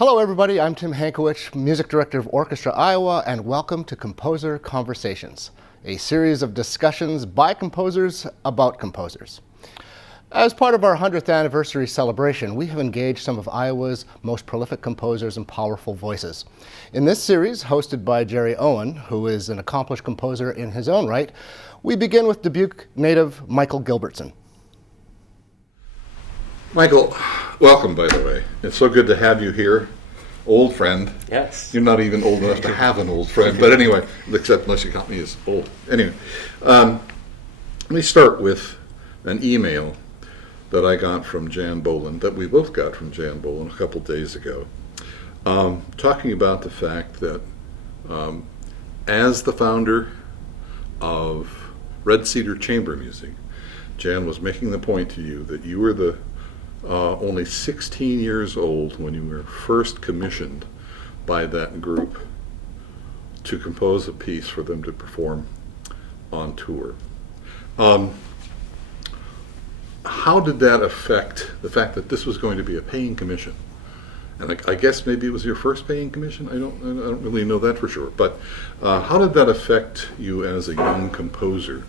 Hello everybody, I'm Tim Hankowich, Music Director of Orchestra, Iowa, and welcome to Composer Conversations, a series of discussions by composers about composers. As part of our 100th anniversary celebration, we have engaged some of Iowa's most prolific composers and powerful voices. In this series, hosted by Jerry Owen, who is an accomplished composer in his own right, we begin with Dubuque native Michael Gilbertson. Michael, welcome, by the way. It's so good to have you here. Old friend. Yes. You're not even old enough to have an old friend, but anyway, except unless you count me as old. Anyway, let me start with an email that I got from Jan Boland, that we both got from Jan Boland a couple days ago, talking about the fact that as the founder of Red Cedar Chamber Music, Jan was making the point to you that you were the only 16 years old when you were first commissioned by that group to compose a piece for them to perform on tour. How did that affect the fact that this was going to be a paying commission? And I guess maybe it was your first paying commission. I don't really know that for sure. But how did that affect you as a young composer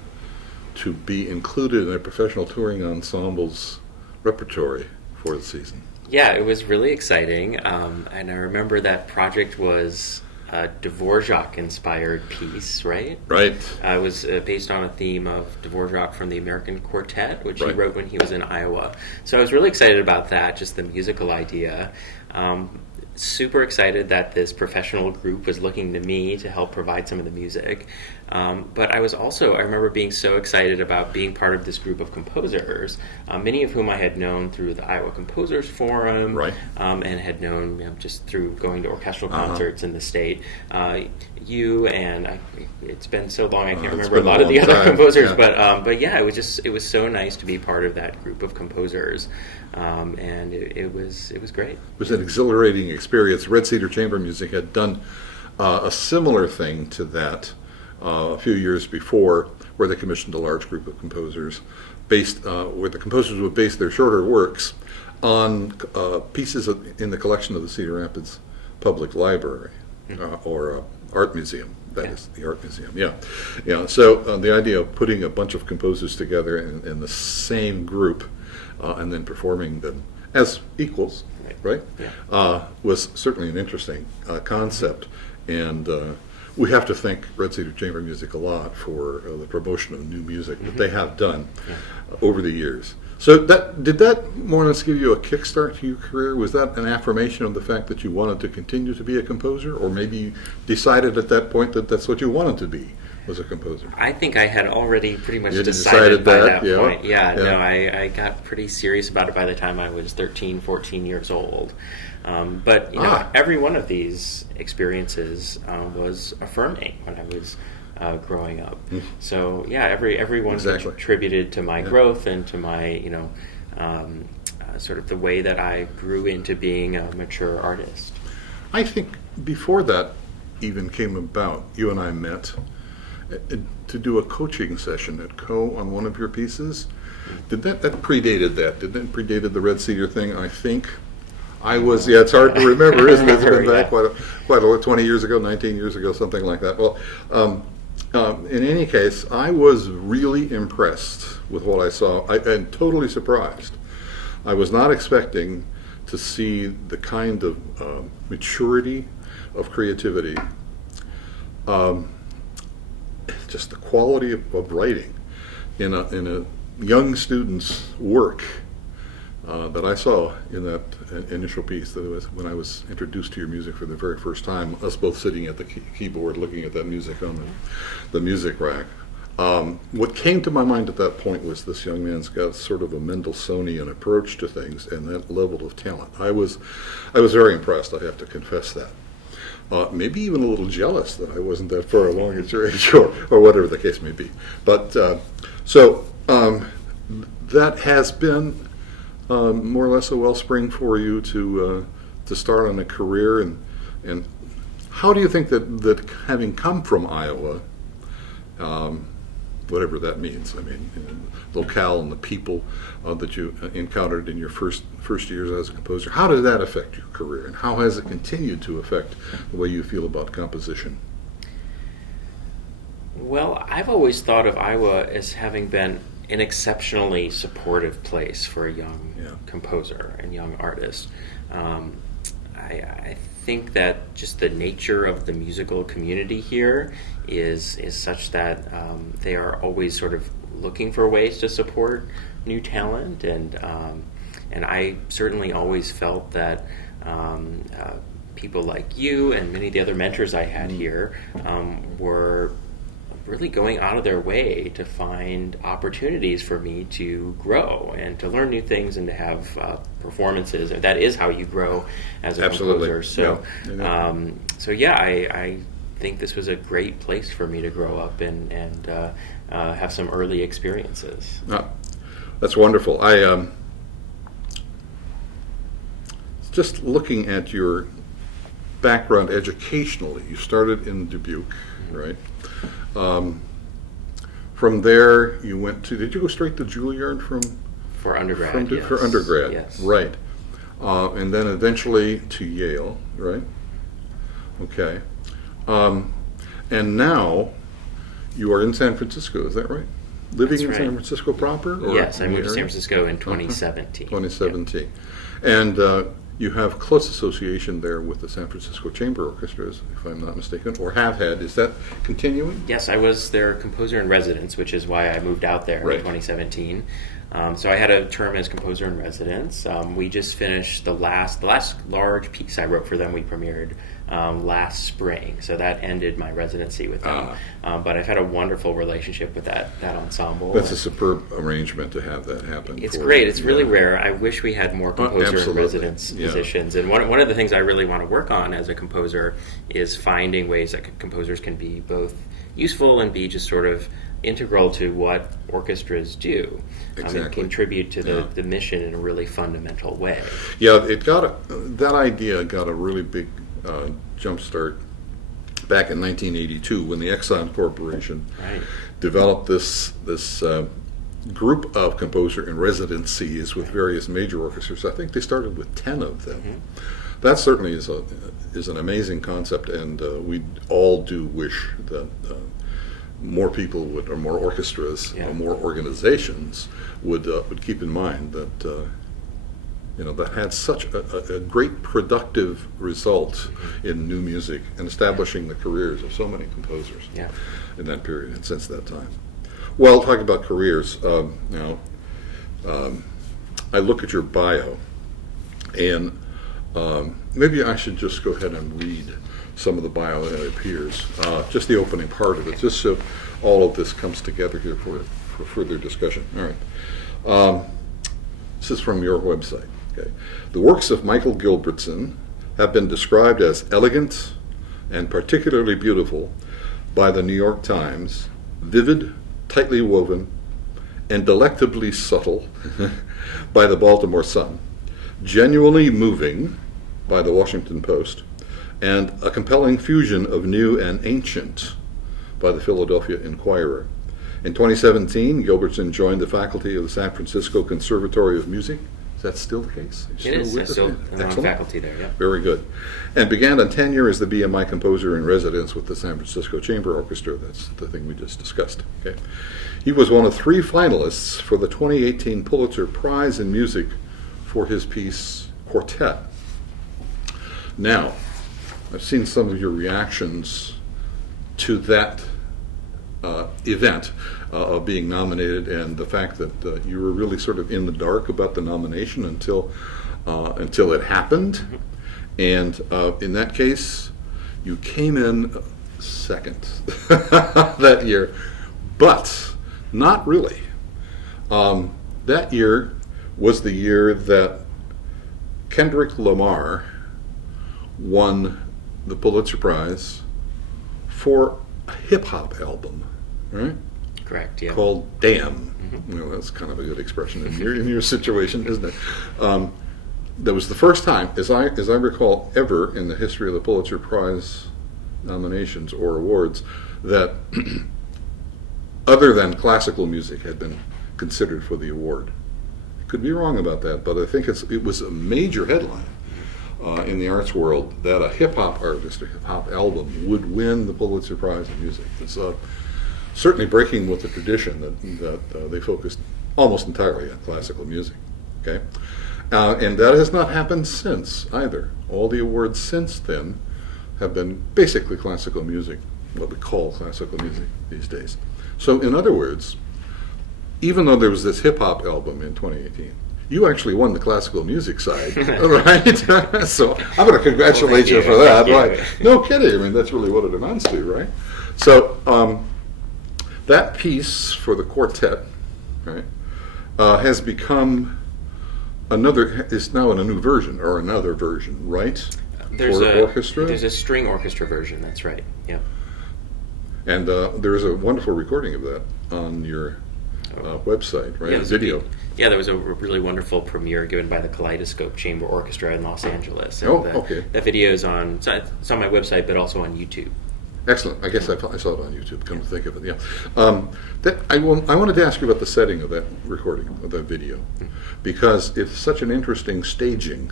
to be included in a professional touring ensemble's repertory for the season? Yeah, it was really exciting, and I remember that project was a Dvorak-inspired piece, right? Right. It was based on a theme of Dvorak from the American Quartet, which he wrote when he was in Iowa. So I was really excited about that, just the musical idea. Super excited that this professional group was looking to me to help provide some of the music. But I remember being so excited about being part of this group of composers, many of whom I had known through the Iowa Composers Forum, and had known just through going to orchestral concerts in the state. It's been so long I can't remember a lot of the other composers, but yeah, it was so nice to be part of that group of composers, and it was great. It was an exhilarating experience. Red Cedar Chamber Music had done a similar thing to that a few years before, where they commissioned a large group of composers, where the composers would base their shorter works on pieces in the collection of the Cedar Rapids Public Library or Art Museum. That is the Art Museum. Yeah. So the idea of putting a bunch of composers together in the same group and then performing them as equals, right? Yeah. Was certainly an interesting concept, and we have to thank Red Cedar Chamber Music a lot for the promotion of new music that they have done over the years. So did that more or less give you a kickstart to your career? Was that an affirmation of the fact that you wanted to continue to be a composer, or maybe you decided at that point that that's what you wanted to be, was a composer? I think I had already pretty much decided by that point. No, I got pretty serious about it by the time I was 13, 14 years old. But every one of these experiences was affirming when I was growing up. So everyone contributed to my growth and to my sort of the way that I grew into being a mature artist. I think before that even came about, you and I met to do a coaching session at Co on one of your pieces. Did that predated that? Did that predated the Red Cedar thing? I think I was. Yeah, it's hard to remember, isn't it? It's been back quite a 20 years ago, 19 years ago, something like that. Well, in any case, I was really impressed with what I saw, and totally surprised. I was not expecting to see the kind of maturity of creativity, just the quality of writing in a young student's work that I saw in that initial piece. That was when I was introduced to your music for the very first time, us both sitting at the keyboard looking at that music on the music rack. What came to my mind at that point was this young man's got sort of a Mendelssohnian approach to things, and that level of talent. I was very impressed, I have to confess that. Maybe even a little jealous that I wasn't that far along at your age, or whatever the case may be. But so that has been more or less a wellspring for you to start on a career, and how do you think that having come from Iowa, whatever that means. I mean, locale and the people that you encountered in your first years as a composer. How did that affect your career, and how has it continued to affect the way you feel about composition? Well, I've always thought of Iowa as having been an exceptionally supportive place for a young composer and young artist. I think that just the nature of the musical community here is such that they are always sort of looking for ways to support new talent, and I certainly always felt that people like you and many of the other mentors I had here were really going out of their way to find opportunities for me to grow and to learn new things and to have performances. And that is how you grow as a composer. So, I think this was a great place for me to grow up and have some early experiences. That's wonderful. I just looking at your background educationally, you started in Dubuque, right? From there, you went to. Did you go straight to Juilliard for undergrad? Yes. For undergrad, yes. Right. And then eventually to Yale, right? Okay. And now you are in San Francisco. Is that right? Living That's in right. San Francisco proper? Or yes, I moved to San area? Francisco in 2017. 2017. Yep. And you have close association there with the San Francisco Chamber Orchestras, if I'm not mistaken, or have had. Is that continuing? Yes, I was their composer in residence, which is why I moved out there in 2017. So I had a term as composer in residence. We just finished the last large piece I wrote for them. We premiered last spring, so that ended my residency with them. But I've had a wonderful relationship with that ensemble. That's a superb arrangement to have that happen. It's great. It's really rare. I wish we had more composer in residence positions. And one of the things I really want to work on as a composer is finding ways that composers can be both useful and be just sort of integral to what orchestras do. Exactly. And contribute to the mission in a really fundamental way. Yeah, that idea got a really big jump start back in 1982 when the Exxon Corporation developed this group of composer in residencies with various major orchestras. I think they started with 10 of them. Mm-hmm. That certainly is an amazing concept, and we all do wish that more people would, or more orchestras, or more organizations would keep in mind that that had such a great productive result in new music and establishing the careers of so many composers in that period and since that time. Well, talking about careers, now I look at your bio, and maybe I should just go ahead and read some of the bio that appears, just the opening part of it, just so all of this comes together here for further discussion. All right. This is from your website. Okay. The works of Michael Gilbertson have been described as elegant and particularly beautiful by the New York Times, vivid, tightly woven, and delectably subtle by the Baltimore Sun, genuinely moving by the Washington Post, and a compelling fusion of new and ancient by the Philadelphia Inquirer. In 2017, Gilbertson joined the faculty of the San Francisco Conservatory of Music. Is that still the case? It is. I'm still on faculty there, yeah. Very good. And began a tenure as the BMI composer in residence with the San Francisco Chamber Orchestra. That's the thing we just discussed. Okay. He was one of 3 finalists for the 2018 Pulitzer Prize in Music for his piece, Quartet. Now, I've seen some of your reactions to that event of being nominated, and the fact that you were really sort of in the dark about the nomination until it happened. And in that case, you came in second that year, but not really. That year was the year that Kendrick Lamar won the Pulitzer Prize for a hip-hop album, right? Correct, yeah. Called Damn. Mm-hmm. Well, that's kind of a good expression in your situation, isn't it? That was the first time, as I recall, ever in the history of the Pulitzer Prize nominations or awards, that other than classical music had been considered for the award. I could be wrong about that, but I think it was a major headline in the arts world that a hip-hop artist or hip-hop album would win the Pulitzer Prize in music. It's certainly breaking with the tradition that they focused almost entirely on classical music. Okay, and that has not happened since either. All the awards since then have been basically classical music, what we call classical music these days. So in other words, even though there was this hip-hop album in 2018, you actually won the classical music side, right? So I'm going to congratulate you for that. Right? No kidding. I mean, that's really what it amounts to, right? So that piece for the quartet, right, has become is now in a new version, or another version, right? There's orchestra? There's a string orchestra version, that's right, yeah. And there's a wonderful recording of that on your website, right? Yeah, Video. There was a really wonderful premiere given by the Kaleidoscope Chamber Orchestra in Los Angeles. And okay. The video is it's on my website, but also on YouTube. Excellent. I guess I saw it on YouTube, come to think of it, yeah. I wanted to ask you about the setting of that recording, of that video, because it's such an interesting staging.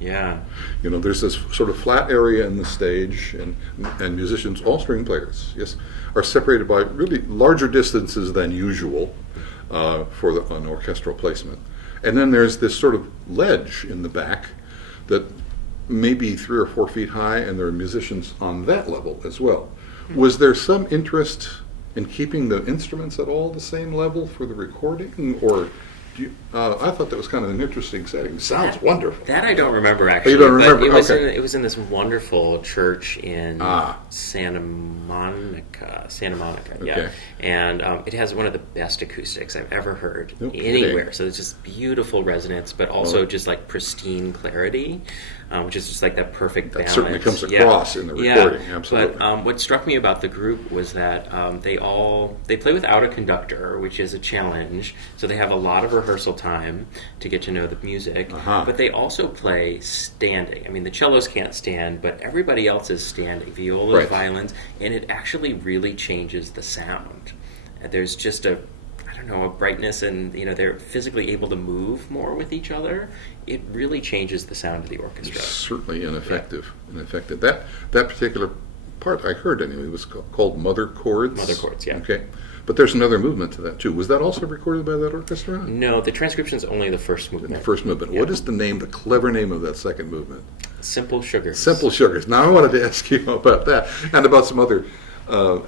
Yeah. You know, there's this sort of flat area in the stage, and musicians, all string players, yes, are separated by really larger distances than usual for an orchestral placement. And then there's this sort of ledge in the back that may be 3 or 4 feet high, and there are musicians on that level as well. Was there some interest in keeping the instruments at all the same level for the recording, or I thought that was kind of an interesting setting. Sounds wonderful. That I don't remember, actually. Oh, you don't remember? It was in this wonderful church in Santa Monica, yeah. Okay. And it has one of the best acoustics I've ever heard kidding. anywhere. So it's just beautiful resonance, but also just like pristine clarity, which is just like that perfect balance. That certainly comes across in the recording, absolutely. But what struck me about the group was that they play without a conductor, which is a challenge. So they have a lot of rehearsal time to get to know the music, but they also play standing. I mean, the cellos can't stand, but everybody else is standing, violas, violins, and it actually really changes the sound. There's just a brightness, and they're physically able to move more with each other. It really changes the sound of the orchestra. It's certainly ineffective. That particular part I heard anyway was called Mother Chords. Mother Chords, yeah. Okay. But there's another movement to that too. Was that also recorded by that orchestra? No, the transcription is only the first movement. The first movement. Yeah. What is the clever name of that second movement? Simple Sugars. Simple Sugars. Now I wanted to ask you about that and about some other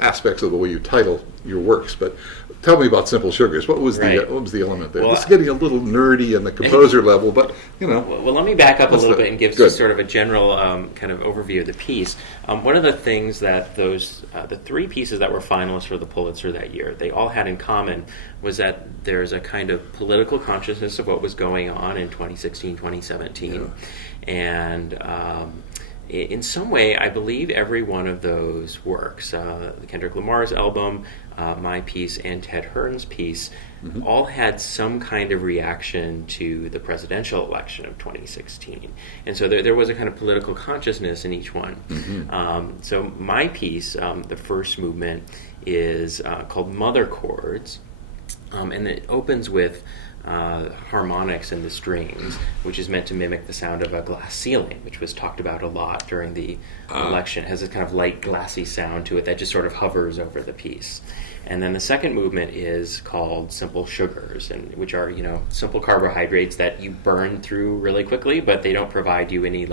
aspects of the way you title your works, but tell me about Simple Sugars. What was the element there? It's getting a little nerdy on the composer level, but Well, let me back up a little bit and give sort of a general kind of overview of the piece. One of the things that the 3 pieces that were finalists for the Pulitzer that year, they all had in common was that there's a kind of political consciousness of what was going on in 2016, 2017, and in some way, I believe every one of those works, Kendrick Lamar's album, my piece, and Ted Hearn's piece, all had some kind of reaction to the presidential election of 2016. And so there was a kind of political consciousness in each one. So my piece, the first movement, is called Mother Chords, and it opens with harmonics in the strings, which is meant to mimic the sound of a glass ceiling, which was talked about a lot during the election. It has a kind of light, glassy sound to it that just sort of hovers over the piece. And then the second movement is called Simple Sugars, which are simple carbohydrates that you burn through really quickly, but they don't provide you any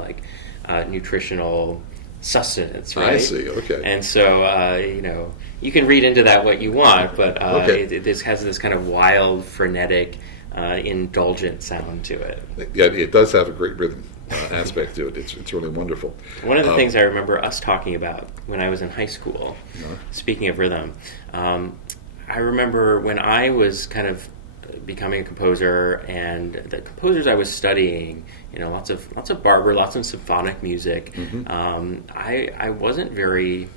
nutritional sustenance, right? I see. Okay. And so you can read into that what you want, but it has this kind of wild, frenetic, indulgent sound to it. Yeah, it does have a great rhythm aspect to it. It's really wonderful. One of the things I remember us talking about when I was in high school, speaking of rhythm, I remember when I was kind of becoming a composer, and the composers I was studying, lots of Barber, lots of symphonic music. I wasn't very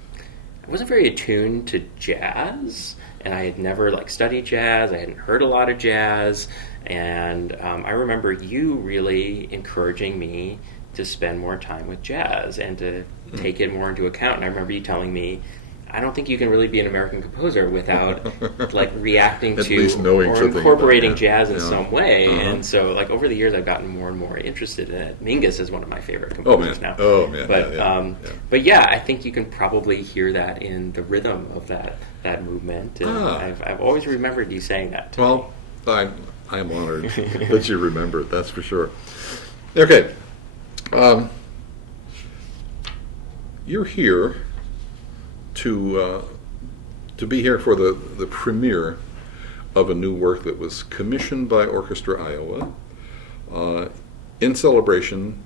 attuned to jazz, and I had never studied jazz. I hadn't heard a lot of jazz, and I remember you really encouraging me to spend more time with jazz and to take it more into account. And I remember you telling me, I don't think you can really be an American composer without like reacting At to least knowing or something incorporating about that. jazz in Yeah. some way. Uh-huh. And so like over the years, I've gotten more and more interested in it. Mingus is one of my favorite Oh composers man! now. Oh man! But yeah. but yeah, I think you can probably hear that in the rhythm of that movement. And I've always remembered you saying that. To me. Well, I'm honored that you remember it. That's for sure. Okay, you're here to be here for the premiere of a new work that was commissioned by Orchestra Iowa in celebration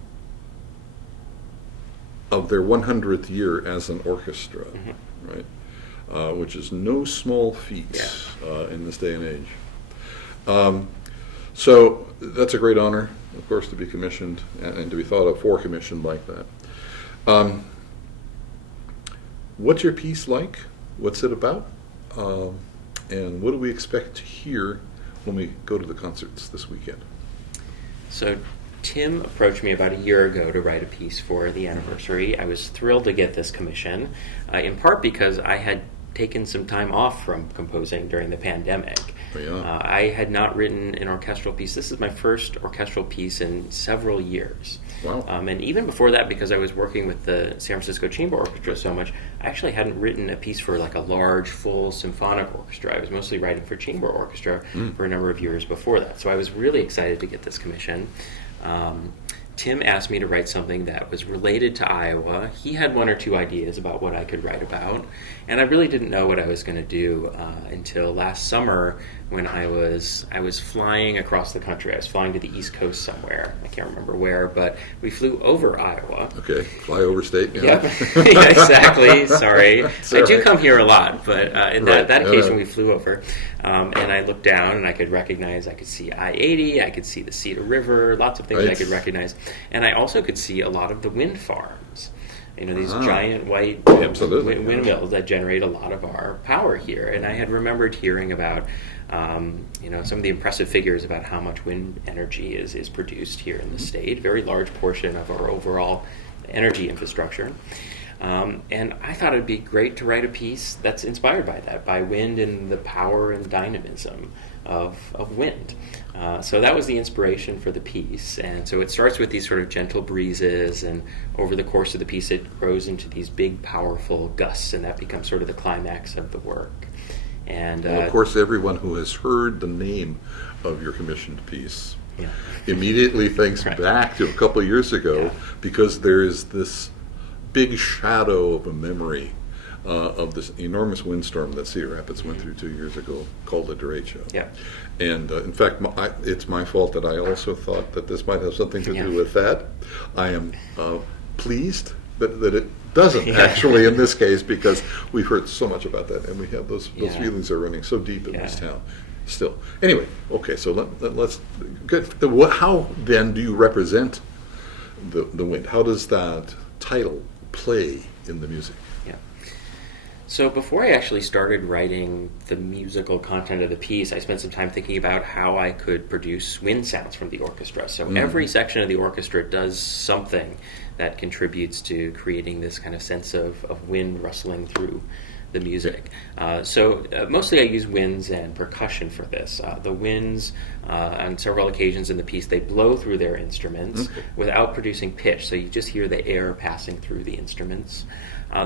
of their 100th year as an orchestra, right? Which is no small feat in this day and age. So that's a great honor, of course, to be commissioned and to be thought of for commission like that. What's your piece like? What's it about? And what do we expect to hear when we go to the concerts this weekend? So Tim approached me about a year ago to write a piece for the anniversary. I was thrilled to get this commission, in part because I had taken some time off from composing during the pandemic. Oh, yeah. I had not written an orchestral piece. This is my first orchestral piece in several years. Wow. And even before that, because I was working with the San Francisco Chamber Orchestra so much, I actually hadn't written a piece for like a large, full symphonic orchestra. I was mostly writing for chamber orchestra for a number of years before that. So I was really excited to get this commission. Tim asked me to write something that was related to Iowa. He had one or two ideas about what I could write about, and I really didn't know what I was going to do until last summer when I was flying across the country. I was flying to the East Coast somewhere. I can't remember where, but we flew over Iowa. Okay, flyover state. Yep, yeah, exactly. Sorry. That's I all do right. come here a lot, but in Right. that occasion Yeah. we flew over, and I looked down and I could see I-80, I could see the Cedar River, lots of things I Right. could recognize, and I also could see a lot of the wind farms. You know, these giant white Absolutely. windmills that generate a lot of our power here. And I had remembered hearing about, some of the impressive figures about how much wind energy is produced here in the state, a very large portion of our overall energy infrastructure. And I thought it'd be great to write a piece that's inspired by that, by wind and the power and dynamism of wind. So that was the inspiration for the piece. And so it starts with these sort of gentle breezes, and over the course of the piece it grows into these big, powerful gusts, and that becomes sort of the climax of the work. And Well, of course, everyone who has heard the name of your commissioned piece yeah. immediately thinks Right. back to a couple of years ago, Yeah. because there is this big shadow of a memory of this enormous windstorm that Cedar Rapids went through 2 years ago called the derecho. Yeah. And in fact, it's my fault that I also thought that this might have something to Yeah. do with that. I am pleased that it doesn't actually in this case, because we've heard so much about that, and we have those Yeah. feelings are running so deep in this Yeah. town still. Anyway, okay, so let's get how then do you represent the wind? How does that title play in the music? Yeah. So before I actually started writing the musical content of the piece, I spent some time thinking about how I could produce wind sounds from the orchestra. So every section of the orchestra does something that contributes to creating this kind of sense of wind rustling through the music. So mostly I use winds and percussion for this. The winds, on several occasions in the piece, they blow through their instruments without producing pitch, so you just hear the air passing through the instruments.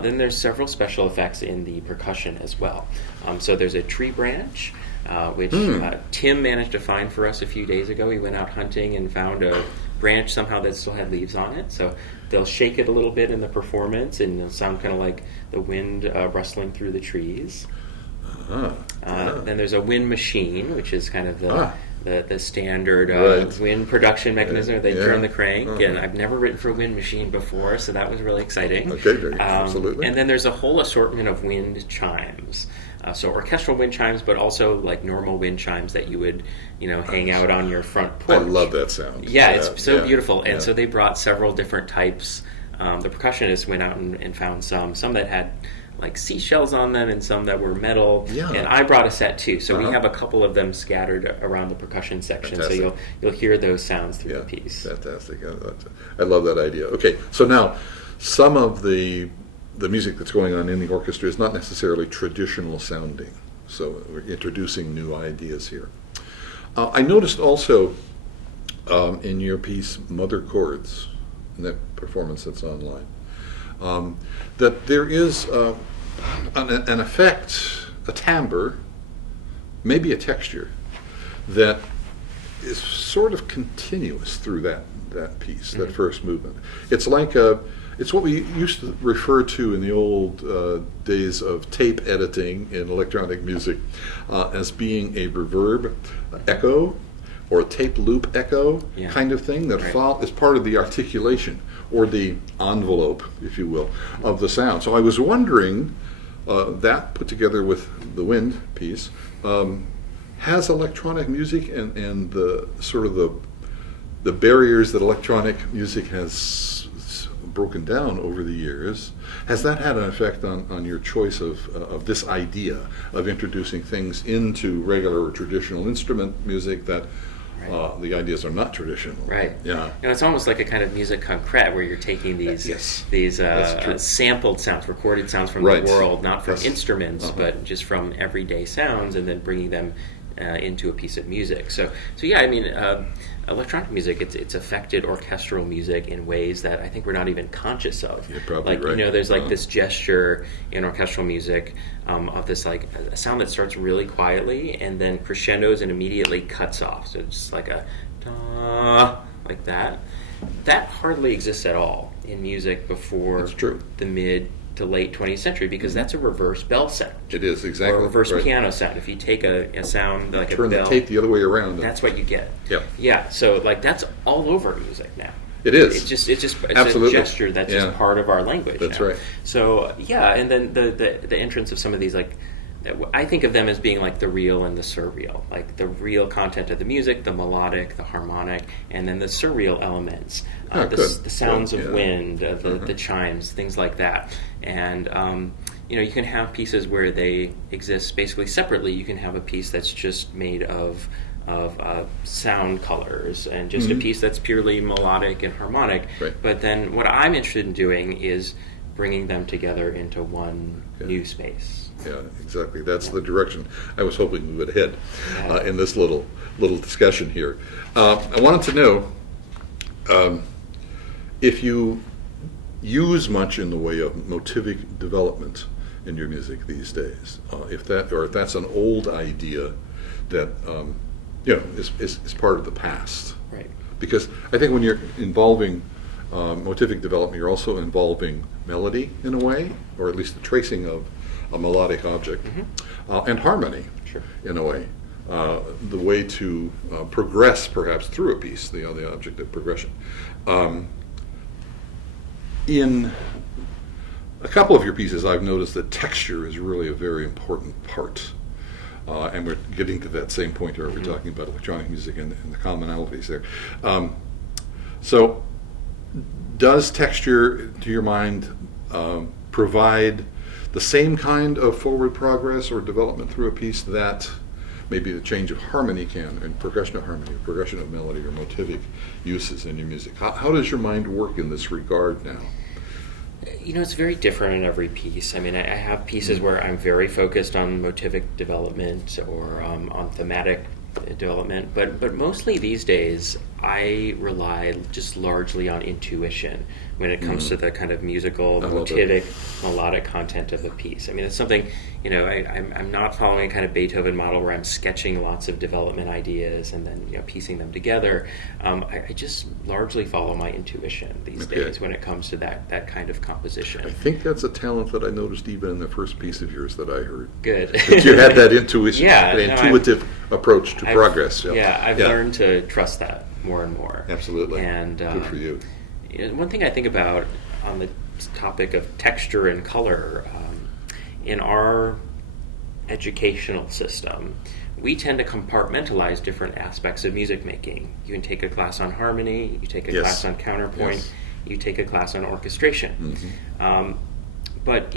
Then there's several special effects in the percussion as well. So there's a tree branch, which Tim managed to find for us a few days ago. He went out hunting and found a branch somehow that still had leaves on it. So they'll shake it a little bit in the performance, and it'll sound kind of like the wind rustling through the trees. Then there's a wind machine, which is kind of the standard Right. wind production mechanism. They Yeah. turn the crank, and I've never written for a wind machine before, so that was really exciting. Okay, absolutely. And then there's a whole assortment of wind chimes. So orchestral wind chimes, but also like normal wind chimes that you would, hang out on your front porch. I love that sound. Yeah, it's so yeah, beautiful. And yeah. so they brought several different types. The percussionists went out and found some that had like seashells on them, and some that were metal. Yeah. And I brought a set too. So we Uh-huh. have a couple of them scattered around the percussion section. Fantastic. So you'll hear those sounds through Yeah, the piece. fantastic. I love that idea. Okay, so now some of the the music that's going on in the orchestra is not necessarily traditional sounding. So we're introducing new ideas here. I noticed also in your piece, Mother Chords, in that performance that's online, that there is an effect, a timbre, maybe a texture, that is sort of continuous through that piece, that first movement. It's like it's what we used to refer to in the old days of tape editing in electronic music as being a reverb echo or a tape loop echo kind of thing that is part of the articulation or the envelope, if you will, of the sound. So I was wondering, that put together with the wind piece, has electronic music and the sort of the barriers that electronic music has broken down over the years, has that had an effect on your choice of this idea of introducing things into regular or traditional instrument music that the ideas are not traditional? Right. Yeah. It's almost like a kind of musique concrète where you're taking these sampled sounds, recorded sounds from the world, not from instruments, but just from everyday sounds, and then bringing them into a piece of music. So yeah, I mean, electronic music, it's affected orchestral music in ways that I think we're not even conscious of. You're probably right. There's like this gesture in orchestral music of this like a sound that starts really quietly and then crescendos and immediately cuts off. So it's like a da, like that. That hardly exists at all in music before the mid to late 20th century, because that's a reverse bell sound. It is, exactly. Or a reverse piano sound. If you take a sound like turn a bell, the tape the other way around, that's what you get. Yeah. Yeah. So like that's all over music now. It is. It's a gesture that's just part of our language. That's now. right. So yeah, and then the entrance of some of these, like, I think of them as being like the real and the surreal, like the real content of the music, the melodic, the harmonic, and then the surreal elements, the sounds of wind, the chimes, things like that. And you can have pieces where they exist basically separately. You can have a piece that's just made of sound colors, and just a piece that's purely melodic and harmonic. Right. But then what I'm interested in doing is bringing them together into one new space. Yeah, exactly. That's the direction I was hoping we would head in this little discussion here. I wanted to know if you use much in the way of motivic development in your music these days. If that's an old idea that is part of the past. Right. Because I think when you're involving motivic development, you're also involving melody in a way, or at least the tracing of a melodic object, and harmony in a way. The way to progress perhaps through a piece, the object of progression. In a couple of your pieces, I've noticed that texture is really a very important part. And we're getting to that same point where we're talking about electronic music and the commonalities there. So does texture, to your mind, provide the same kind of forward progress or development through a piece that maybe the change of harmony can, and progression of harmony, or progression of melody, or motivic uses in your music? How does your mind work in this regard now? It's very different in every piece. I mean, I have pieces where I'm very focused on motivic development or on thematic development, but mostly these days I rely just largely on intuition when it comes to the kind of musical, motivic, melodic content of a piece. I mean, it's something, I'm not following a kind of Beethoven model where I'm sketching lots of development ideas and then piecing them together. I just largely follow my intuition these days when it comes to that kind of composition. I think that's a talent that I noticed even in the first piece of yours that I heard. Good. That you had that intuition, intuitive approach to progress. I've learned to trust that more and more. Absolutely. And good for you. One thing I think about on the topic of texture and color, in our educational system, we tend to compartmentalize different aspects of music making. You can take a class on harmony, you take a class on counterpoint, you take a class on orchestration. But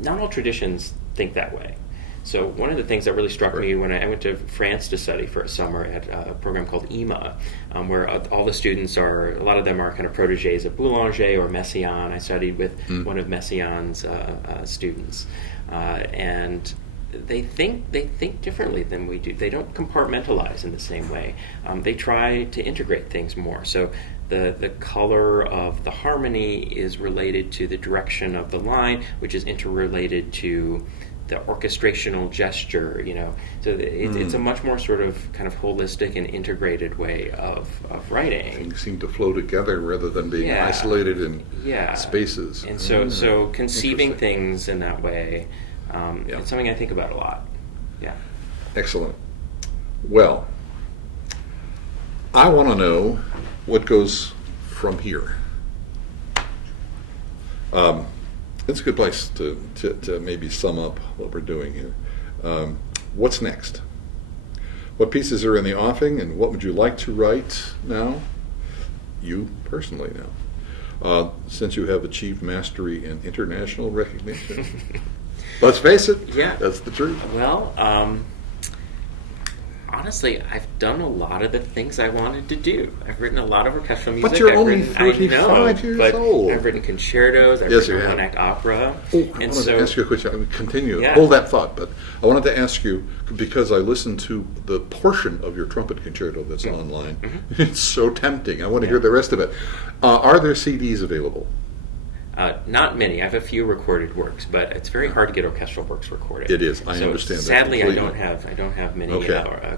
not all traditions think that way. So one of the things that really struck me when I went to France to study for a summer at a program called IMA, where all the students a lot of them are kind of proteges of Boulanger or Messiaen. I studied with one of Messiaen's students, and they think differently than we do. They don't compartmentalize in the same way. They try to integrate things more. So the color of the harmony is related to the direction of the line, which is interrelated to the orchestrational gesture, So it's a much more sort of kind of holistic and integrated way of writing. Things seem to flow together rather than being isolated in spaces. And so conceiving things in that way, it's something I think about a lot. Yeah. Excellent. Well, I want to know what goes from here. It's a good place to maybe sum up what we're doing here. What's next? What pieces are in the offing, and what would you like to write now? You personally now. Since you have achieved mastery and international recognition. Let's face it, that's the truth. Well, honestly, I've done a lot of the things I wanted to do. I've written a lot of orchestral music. But you're only 35 years old. I've written concertos, I've written a one-act opera. I wanted to ask you a question. I would continue. Hold that thought, but I wanted to ask you, because I listened to the portion of your trumpet concerto that's online. It's so tempting. I want to hear the rest of it. Are there CDs available? Not many. I have a few recorded works, but it's very hard to get orchestral works recorded. It is. I understand that. Sadly, I don't have many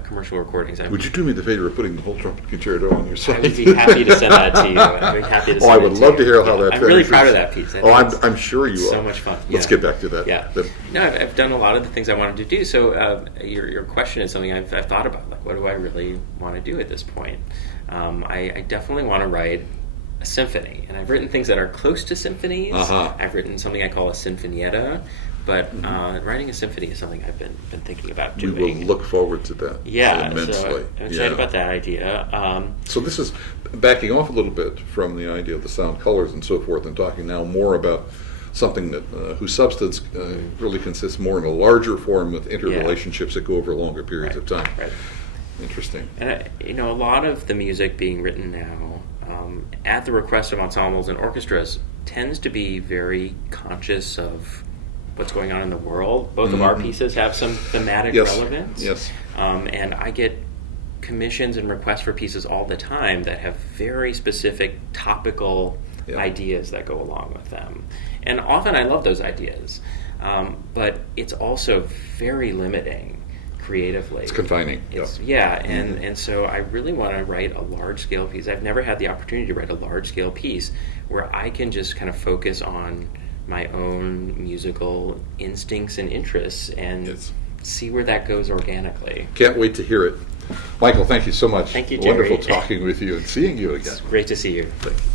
commercial recordings. Would you do me the favor of putting the whole trumpet concerto on your site? I would be happy to send that to you. I'd be happy to send I would love to hear how that. I'm really proud of that piece. I'm sure you are. So much fun. Let's get back to that. Yeah. No, I've done a lot of the things I wanted to do. So your question is something I've thought about. Like, what do I really want to do at this point? I definitely want to write a symphony, and I've written things that are close to symphonies. I've written something I call a sinfonietta, but writing a symphony is something I've been thinking about doing. We will look forward to that. Immensely. So I'm excited about that idea. So this is backing off a little bit from the idea of the sound colors and so forth, and talking now more about something that whose substance really consists more in a larger form with interrelationships that go over longer periods of time. Right. Interesting. And a lot of the music being written now, at the request of ensembles and orchestras, tends to be very conscious of what's going on in the world. Both of our pieces have some thematic relevance. Yes. And I get commissions and requests for pieces all the time that have very specific topical ideas that go along with them. And often I love those ideas, but it's also very limiting creatively. It's confining. And so I really want to write a large-scale piece. I've never had the opportunity to write a large-scale piece where I can just kind of focus on my own musical instincts and interests and see where that goes organically. Can't wait to hear it. Michael, thank you so much. Thank you, Jerry. Wonderful talking with you and seeing you again. It's great to see you. Thank you.